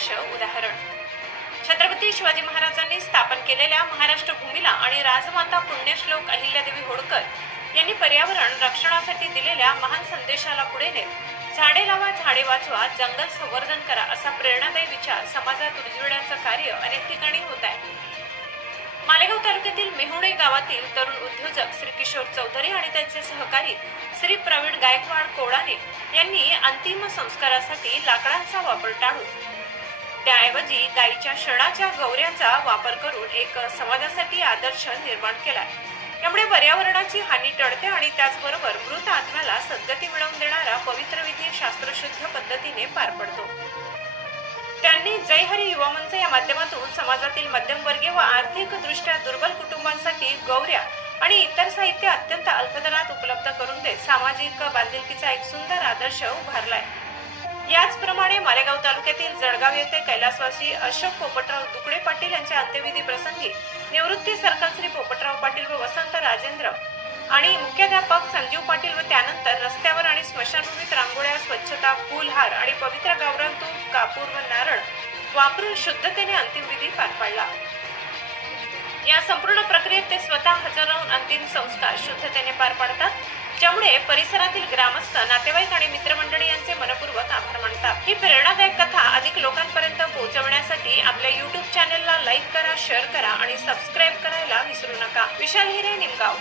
आदर्श उदाहरण। छत्रपती शिवाजी महाराजांनी स्थापन केलेल्या महाराष्ट्र भूमीला आणि राजमाता पुण्यश्लोक अहिल्यादेवी होळकर यांनी पर्यावरण रक्षणासाठी दिलेल्या महान संदेशाला पुढे नेत झाडे लावा झाडे वाचवा जंगल संवर्धन करा असा प्रेरणादायी विचार समाजात रुजविण्याचं कार्य अनेक ठिकाणी होत आहे। मालेगाव तालुक्यातील मेहुणे गावातील तरुण उद्योजक श्री किशोर चौधरी आणि त्यांचे सहकारी श्री प्रवीण गायकवाड कोडाने यांनी अंतिम संस्कारासाठी लाकडांचा वापर टाळून त्याऐवजी गायीच्या शेणाच्या गौऱ्याचा वापर करून एक समाजासाठी आदर्श निर्माण केला। यामुळे पर्यावरणाची हानी टळते आणि त्याचबरोबर मृत आत्म्याला सद्गती मिळवून देणारा पवित्र विधी शास्त्रशुद्ध पद्धतीने पार पडतो। त्यांनी जय हरी युवा मंच या माध्यमातून समाजातील मध्यमवर्गीय व आर्थिक दृष्ट्या दुर्बल कुटुंबांसाठी गौऱ्या आणि इतर साहित्य अत्यंत अल्पदरात उपलब्ध करून देत सामाजिक बांधिलकीचा एक सुंदर आदर्श उभारलाय। याचप्रमाणे मालेगाव तालुक्यातील जळगाव येथे कैलासवासी अशोक पोपटराव दुकडे पाटील यांच्या अंत्यविधी प्रसंगी निवृत्ती सर्कल श्री पोपटराव पाटील व वसंत राजेंद्र आणि मुख्याध्यापक संजीव पाटील व त्यानंतर रस्त्यावर आणि स्मशानभूमीत रांगोळ्या स्वच्छता फुलहार आणि पवित्र गावरान तूप कापूर व नारळ वापरून शुद्धतेने अंतिमविधी पार पाडला। या संपूर्ण प्रक्रियेत ते स्वतः हजर राहून अंतिम संस्कार शुद्धतेने पार पाडतात, ज्यामुळे परिसरातील ग्रामस्थ नातेवाईक आणि मित्रमंडळी यांचे मनपूर्वक आभार मानतात। ही प्रेरणादायक कथा अधिक लोकांपर्यंत पोहोचवण्यासाठी आपल्या YouTube चॅनलला लाईक करा, शेअर करा आणि सबस्क्राईब करायला विसरू नका। विशाल हिरे, निमगाव।